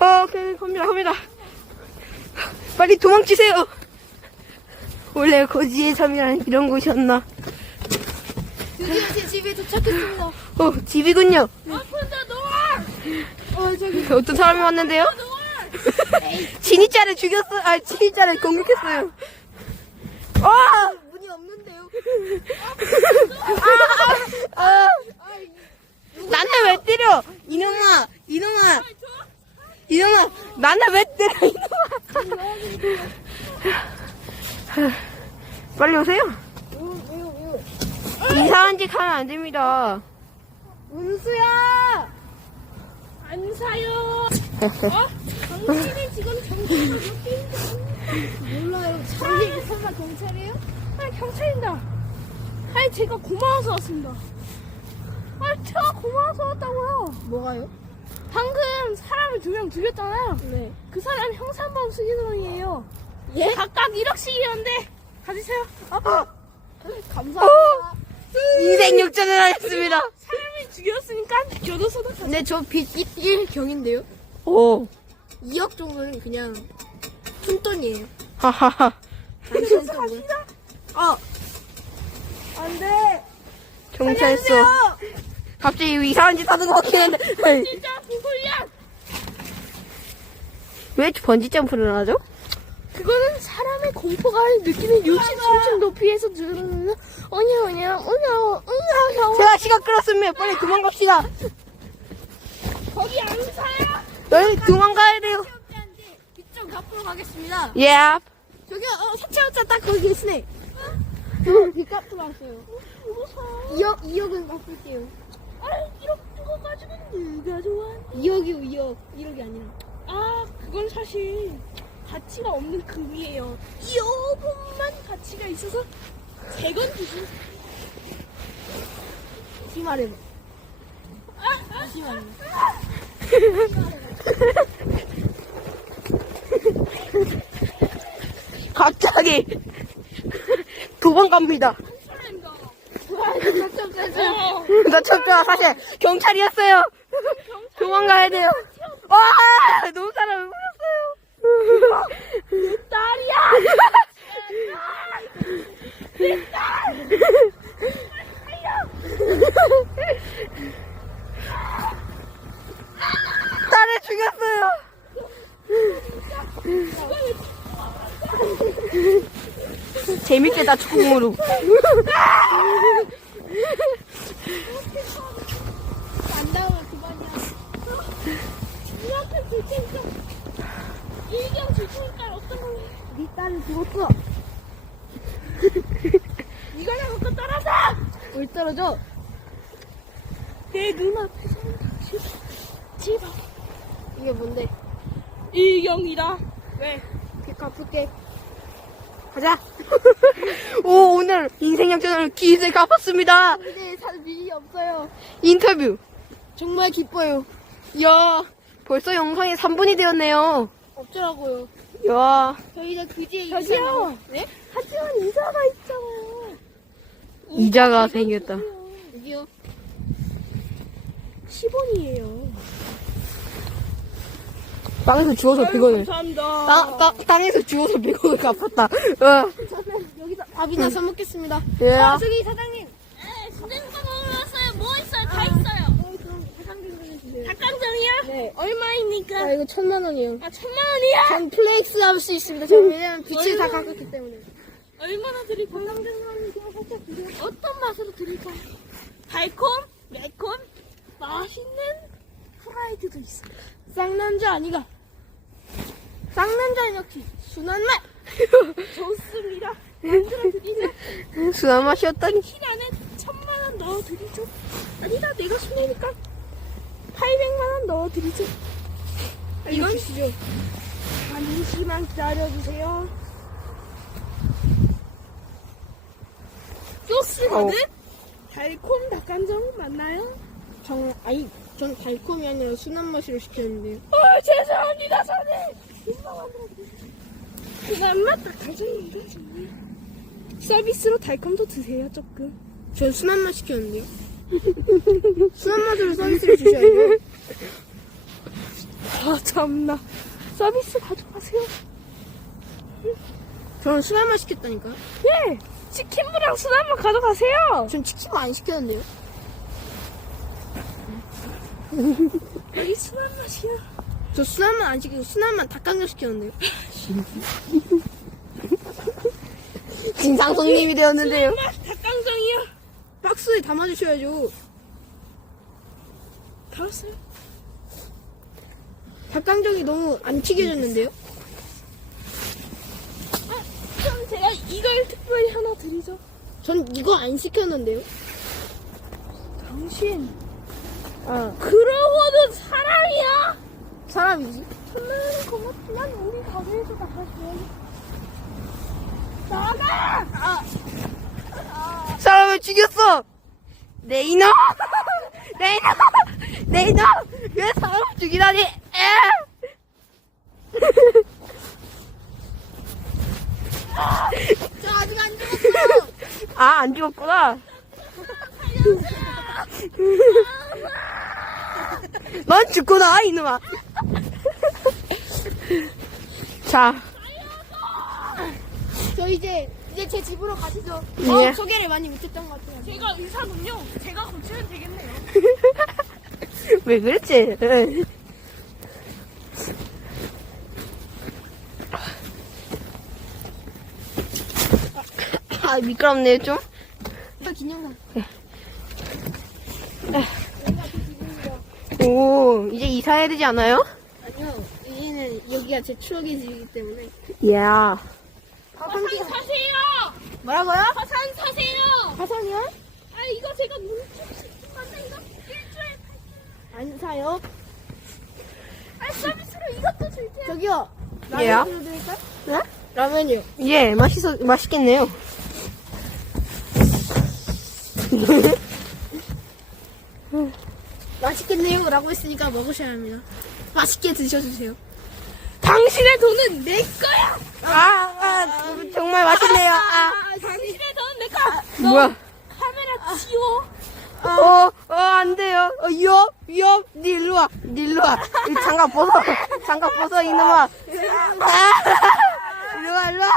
어, 그, 갑니다, 갑니다. 빨리 도망치세요. 원래 거지의 섬이란 이런 곳이었나? 드디어 제 집에 도착했습니다. 어, 집이군요. 아픈다 너와. 어 저기 어떤 사람이 왔는데요? 진이자를 죽였어, 아, 진이자를 공격했어요. 아! 문이 없는데요. 아! 나는 왜 때려? 이놈아, 나는 왜 때려, 이놈아. 빨리 오세요. 이상한 짓 하면 안 됩니다. 은수야. 안 사요. 어? 당신이 지금 경찰을 느끼는 몰라요. 당신이 설마 경찰이에요? 아 경찰입니다. 아니 제가 고마워서 왔습니다. 아 제가 고마워서 왔다고요. 뭐가요? 방금 사람을 두 명 죽였잖아요. 네. 그 사람 형사범 수기동이에요. 예? 각각 1억씩이었는데 가지세요. 아, 감사합니다. 어? 인생 역전을 하였습니다. 사람이 죽였으니까 교도소도 가. 근데 저빚 1경인데요? 오, 2억 정도는 그냥 푼돈이에요. 하하하. 교도소 갑시다. 아, 안 돼. 경찰서. 갑자기 이상한 짓 하는 것 같긴 한데. 에이, 진짜 비굴량. 왜 번지 점프를 하죠? 그거는 사람의 공포가 느끼는 63층 높이에서 들으는 어냐 어냐 어냐 어냐 제가 시간 끌었으면 빨리 도망갑시다. 거기 안 사요. 여기 도망가야 돼요. 빚좀 갚으러 가겠습니다. 예. 저기요, 어, 사채업자 딱 거기 계시네. 빚 갚으러 왔어요. 무서워. 2억, 2억은 갚을게요. 아 이렇게 거 가지고 누가 좋아? 2억이요, 2억. 1억이 아니라. 아 그건 사실 가치가 없는 금이에요. 2억원만 가치가 있어서 재건 기준. 다시 말해봐. 아, 다시 말해봐. 갑자기 도망갑니다. 어. 나 첫째 사실 경찰이었어요. 도망가야 돼요. 와, 너무 사람 울었어요. 딸이야. 딸을 죽였어요. 재밌게 다 총으로. 안 나오면 그만이야. 이 앞에 줄 테니까. 일경 줄 테니까 어떤 해? 네 딸을 죽었어. 이거나 먹고 떨어져! 올 떨어져. 내 눈앞에서 당신 집 앞. 이게 뭔데? 일경이다. 왜? 빚 갚을게. 가자. 오, 오늘 인생 역전을 기세 갚았습니다. 근데 살 빚이 없어요. 인터뷰. 정말 기뻐요. 야, 벌써 영상이 3분이 되었네요. 없더라고요. 야, 저희가 그지에 저기요. 네? 하지만 이사가 있잖아요. 이자가 생겼다. 여기요. 10원이에요. 땅에서 주워서 100원을. 감사합니다. 땅, 땅, 땅에서 주워서 100원을 갚았다. 어, 저는 여기서 밥이나 사 먹겠습니다. 예. 아, 저기 사장님. 네, 수den가 먹으러 왔어요. 뭐 있어요? 다 있어요. 어, 그럼 사장님 좀 주세요. 닭강정이야? 네. 얼마입니까? 아, 이거 천만 원이요. 아, 천만 원이야? 전 플렉스 할 수 있습니다. 저 왜냐면 빚을 다 갚았기 때문에. 얼마나? 닭강정이라는 거 살짝 드세요. 어떤 맛으로 드릴까요? 달콤? 매콤? 맛있는 프라이드도 있어. 쌍남자 아니가. 쌍남자 역시 순한 맛. 좋습니다. 만들어 드리죠. 순한 맛이었다니. 실 안에 천만 원 넣어 드리죠. 아니다, 내가 손해니까 800만 원 넣어 드리죠. 이건 주시죠. 잠시만 기다려주세요. 소스거든? 달콤 닭강정 맞나요? 정 아니 전 달콤이 아니라 순한 맛으로 시켰는데요. 어, 죄송합니다, 선생님. 그냥 맛 닭강정입니다, 선생님. 서비스로 달콤도 드세요, 조금. 전 순한 맛 시켰는데요. 순한 맛으로 서비스를 주셔야죠. 아, 참나. 서비스 가져가세요. 저는 수나만 시켰다니까요. 예! 치킨무랑 술 한번 가져가세요! 전 치킨 안 시켰는데요. 여기 술한 맛이야. 저 수나만 안 시키고 수나만 닭강정 시켰는데요. 진상 손님이 되었는데요. 맛 닭강정이야. 박스에 담아주셔야죠. 알았어요. 닭강정이 너무 안 튀겨졌는데요. 그럼 제가 이걸 특별히 하나 드리죠. 전 이거 안 시켰는데요. 당신. 아, 그러고도 사람이야? 사람이지. 천만원은 고맙지만 우리 가게에서 나가줘야지. 나가! 사람을 죽였어! 내 이놈! 내 이놈! 내 이놈! 왜 사람을 죽이다니! 에! 저 아직 안 죽었어. 아, 안 죽었구나. 넌 죽구나, 이놈아. 자, 저 이제 이제 제 집으로 가시죠. 예. 어, 소개를 많이 못했던 것 같아요. 제가 의사군요. 제가 고치면 되겠네요. 왜 그랬지? 아, 미끄럽네요, 좀. 저 기념관. 오, 이제 이사해야 되지 않아요? 아니요, 이제는 여기가 제 추억의 집이기 때문에. 야. 화산 사세요! 뭐라고요? 화산 사세요! 화산이요? 아, 이거 제가 만나 이거 일주일에 안 사요. 아, 서비스로 이것도 줄 테요. 저기요. 예요? 라면 드릴까요? 네? 라면이요. 예, 맛있어, 맛있겠네요. 맛있겠네요. 라고 했으니까 먹으셔야 합니다. 맛있게 드셔주세요. 당신의 돈은 내 거야! 아, 아, 정말 맛있네요. 아, 당신의 돈은 내 거야! 뭐야. 카메라 지워! 어, 어, 안 돼요. 어, 위협, 위협, 니 일로 와. 니 일로 와. 이 장갑 벗어. 장갑 벗어, 이놈아. 아, 일로 와, 일로 와.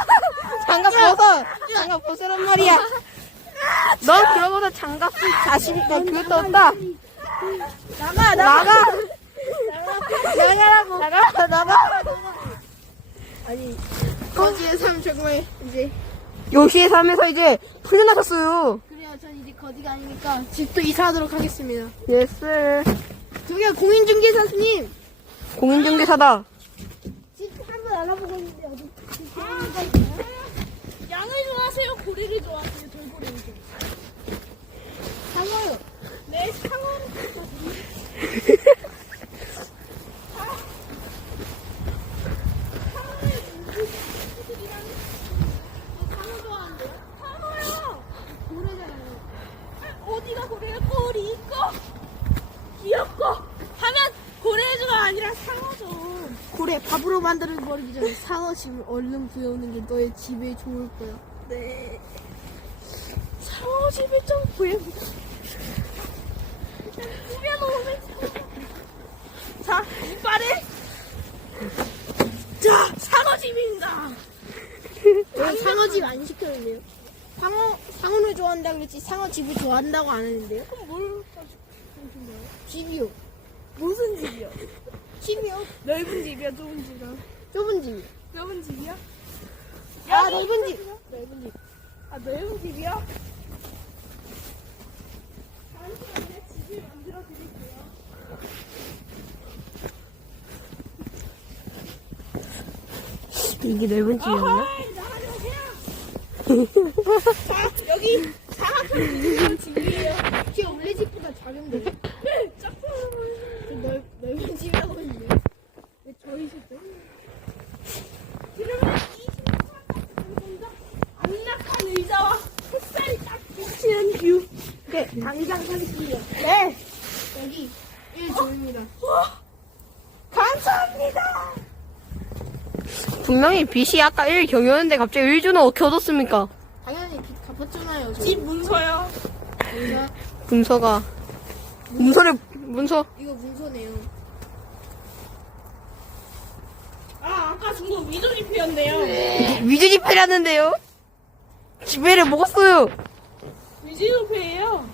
장갑 벗어. 장갑 벗으란 말이야. 넌 그러고도 장갑 쓸 자신, 너 그것도 없다. 나가, 나가. 나가라고. 나가, 나가. 아니, 거지의 삶 정말 이제. 요시의 삶에서 이제 풀려나셨어요. 그래요. 전 이제 거지가 아니니까 집도 이사하도록 하겠습니다. 예스. 저기요, 공인중개사님. 공인중개사다. 집 한번 알아보고 있는데 어디? 양을 좋아하세요? 고리를 좋아하세요? 돌고래를 좋아하세요? 상어요. 네, 상어를 상어 좋아하는데요? 상어요! 고래잖아요. 어디가 고래가 꼬리 있고 귀엽고 하면 고래주가 아니라 상어죠. 고래 밥으로 만들어 버리기 집을 얼른 구해오는 게 너의 집에 좋을 거야. 네. 상어 집을 좀 구해보자. 꾸며놓으면 자, 이빨에 자, 상어 집입니다. 여기 상어 집 안 시켰는데요? 상어, 상어를 좋아한다 그랬지 상어 집을 좋아한다고 안 했는데요? 그럼 뭘 집이요. 무슨 집이요? 집이요? 넓은 집이야, 좁은 집이야? 좁은 집이요. 넓은 집이야? 아, 넓은 집. 넓은 집. 아, 넓은 집이야? 잠시만요, 집을 만들어 드릴게요. 이게 넓은 집이었나? 어이, 여기 사각형 집이에요. 제 원래 집보다 작은데. 네, 짝꿍. 저 넓, 넓은 집이라고 했는데. 왜 저희 집도? 그러면 이 집보다 안락한 의자와 햇살이 딱 비치는 뷰. 네, 당장 사겠습니다. 네. 여기 1조입니다. 감사합니다. 분명히 빚이 아까 1 경이었는데 갑자기 1주는 어떻게 얻었습니까? 당연히 빚 갚았잖아요. 저. 집 문서요. 문서. 문서가. 문서를, 문서. 이거 문서네요. 제가 준거 위조 지폐였네요. 위조 지폐라는데요? 지폐를 먹었어요. 위조 지폐예요.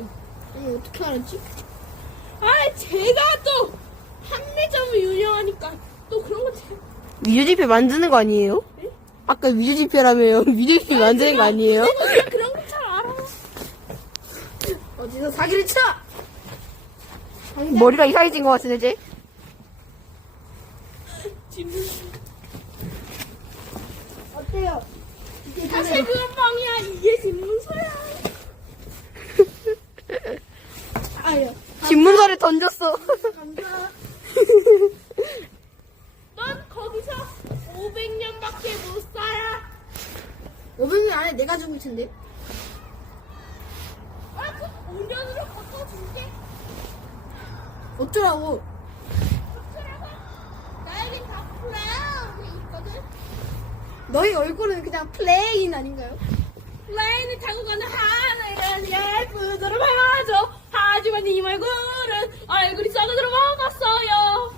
이거. 아니 어떻게 알았지? 아, 제가 또 판매점을 운영하니까 또 그런 거 제가. 위조 지폐 만드는 거 아니에요? 아까 위조 지폐라며요. 위조 지폐 만드는 거 아니에요? 그런 거 잘 알아. 어디서 사기를 쳐? 머리가 이상해진 것 같은데, 쟤? 지금 어때요? 이게 사실 그런 방이야. 이게 신문서야. 아요. 신문서를 던졌어. 넌 거기서 500년밖에 못 살아. 500년 안에 내가 죽을 텐데. 아, 그 5년으로 바꿔줄게. 어쩌라고? 어쩌라고? 나에겐 다 플레이 있거든. 너희 얼굴은 그냥 플레인 아닌가요? 플레인을 타고 가는 하늘은 예쁘도록 밝 이 얼굴은 얼굴이 썩어들어 먹었어요.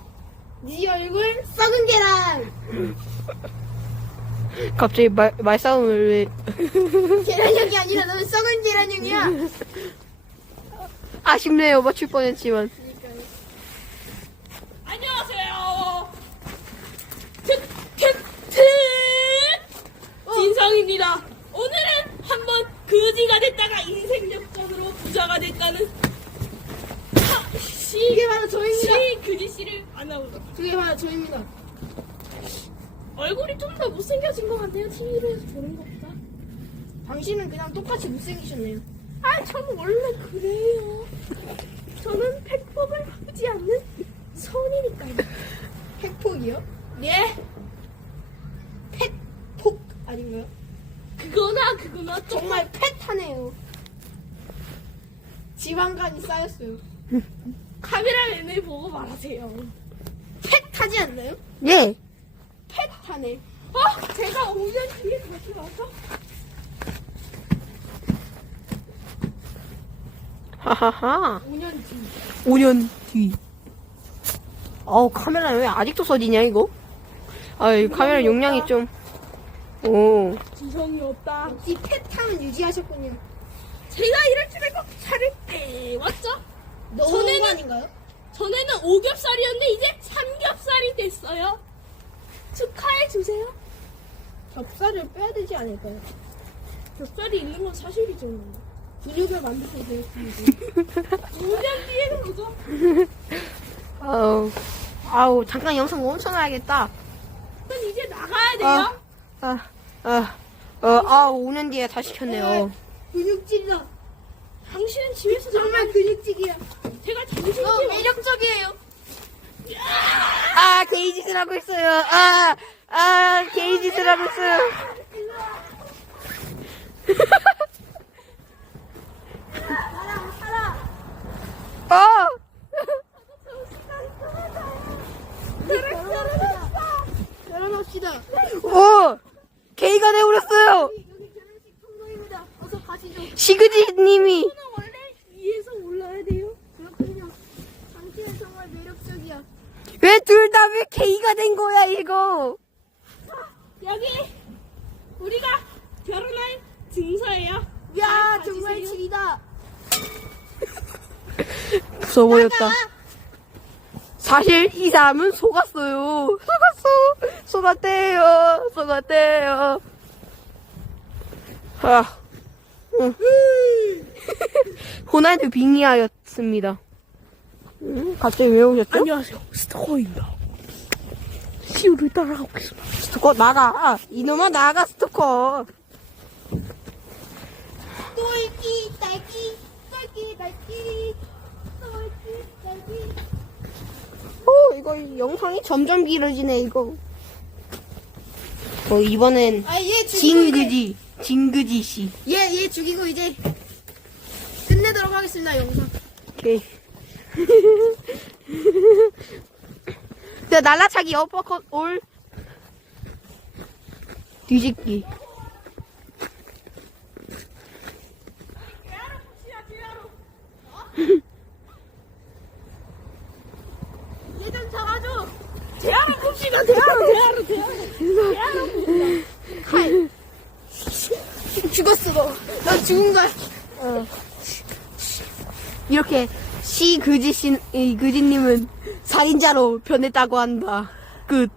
네 얼굴 썩은 계란. 갑자기 말, 말싸움을 왜. 계란형이 아니라 너는 썩은 계란형이야. 아쉽네요. 맞출 뻔했지만. 안녕하세요. 특특특 진성입니다. 오늘은 한번 거지가 됐다가 인생 역전으로 부자가 됐다는 하- 시 이게 바로 저입니다. 시 그지 씨를 만나보자. 그게 바로 저입니다. 얼굴이 좀 더 못생겨진 것 같네요. TV로 보는 것보다. 당신은 그냥 똑같이 못생기셨네요. 아, 저는 원래 그래요. 저는 팩폭을 하지 않는 선이니까요. 팩폭이요? 예, 팩폭 아닌가요? 그거나 그거나 좀 정말 팩하네요. 지방간이 쌓였어요. 카메라 맨을 보고 말하세요. 팩하지 않나요? 예. 팩하네. 어? 제가 5년 뒤에 다시 와서 하하하. 5년 뒤. 5년 뒤. 어우, 카메라 왜 아직도 써지냐, 이거? 아, 이 카메라 용량이 좀. 오. 지성이 없다. 이 팩함은 유지하셨군요. 제가 이럴 줄 알고 차를 빼왔죠? 너무 전에는- 아닌가요? 전에는 오겹살이었는데 이제 삼겹살이 됐어요. 축하해 주세요. 겹살을 빼야 되지 않을까요? 겹살이 있는 건 사실이죠. 근육을 만드셔도 되겠습니다. 5년 뒤에는 그거. 아우. 아우, 잠깐 영상 멈춰놔야겠다. 전 이제 나가야 돼요. 아, 아, 어, 아, 5년 뒤에 다시 켰네요. 근육질이다. 당신은 집에서 정말. 근육질이야. 제가 당신을 어, 매력적이에요. 아, 게이짓을 하고 있어요. 아, 아, 게이짓을 하고 있어요. 살아, 살아. 어! 결혼합시다. 결혼합시다. 오! 게이가 되어버렸어요! 여기 결혼식 통로입니다. 어서 가시죠. 시그지님이. 저는 원래 위에서 올라야 돼요. 그렇군요. 당신은 정말 매력적이야. 왜 둘 다 왜 게이가 된 거야, 이거? 여기 우리가 결혼할 증서예요. 야, 잘 정말. 질이다. 무서워 보였다. 사실 이 사람은 속았어요. 속았어. 속았대요. 속았대요. 아. 응. 호날두 빙의하였습니다. 음, 갑자기 왜 오셨죠? 안녕하세요. 스토커입니다. 시우를 따라가고 있습니다. 스토커 나가. 이놈아 나가 스토커. 똘끼, 딸기, 똘끼, 딸기, 똘끼, 딸기. 어 이거 영상이 점점 길어지네 이거. 어 이번엔 아, 얘 죽이고 이제, 징그지 징그지 씨. 얘, 얘 죽이고 이제 끝내도록 하겠습니다, 영상. 오케이. 자, 날라차기 어퍼컷 올 뒤집기. 제아로 봅시다. 제아로. 얘 좀 잡아줘. 제아로 봅시다. 이거 대화로 대화로 대화로 칼. 죽었어, 너. 너 죽은 거야. 이렇게 시 그지 씨, 이 그지님은 살인자로 변했다고 한다. 끝.